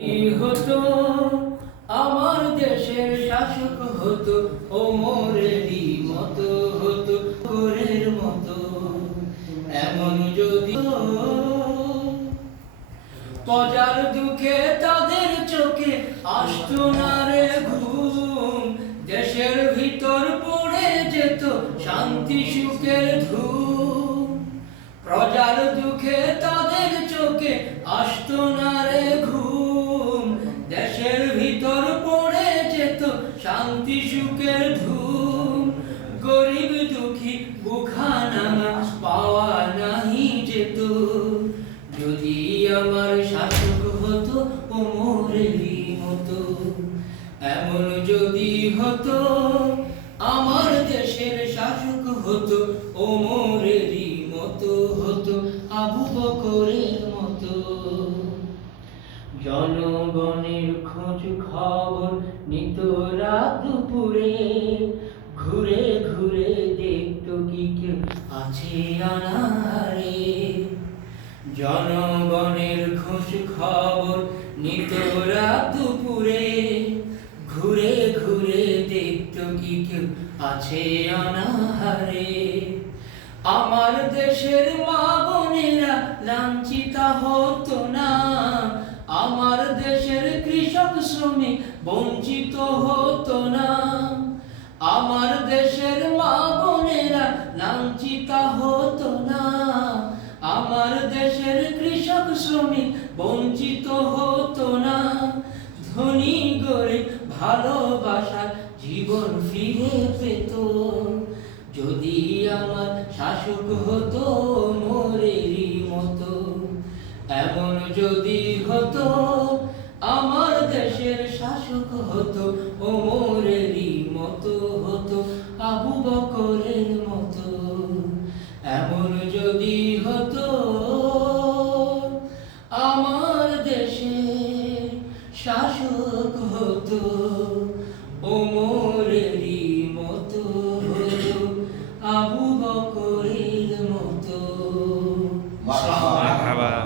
হতো আমার দেশের শাসক হতো ওমরেরই মতো হতো কোরের মতো। এমন যদি প্রজার দুঃখে তাদের চোখে আসতো না রে ঘুম, দেশের ভিতর পড়ে যেত শান্তি সুখের ধূম প্রজার দুঃখে তাদের চোখে আসতো না শান্তি, সুখের ধূম। গরিব দুঃখী বুখানামা পাওয়া নাহি যেত যদি আমার শাসক হতো ওমরেরই মতো, এমন যদি হতো, আমার দেশের শাসক হতো ওমরেরই মতো হতো, আবু বকরের মতো। জনগণের খোঁজ খবর নিত রাত দুপুরে। ঘুরে ঘুরে দেখতো কি কেউ আছে আনারে জনগণের খোঁজ খবর নিত রাত দুপুরে। ঘুরে ঘুরে দেখতো কি কেউ আছে অনাহারে আমার দেশের মা বোনেরা লাঞ্ছিতা হতো শ্রমিক বঞ্চিত হতো না। আমার দেশের মা বোনেরা লাঞ্ছিতা হতো না। আমার দেশের কৃষক শ্রমিক বঞ্চিত হতো না। ধনী গরিব ভালোবাসার জীবন ফিরে পেত। যদি আমার শাসক হতো মোরেরই মতো, এমন যদি ওমরেরই মতো হতো আবু বকরের মতো। এমন যদি হতো, আমার দেশে শাসক হতো ওমরেরই মতো হতো আবু বকরের মতো।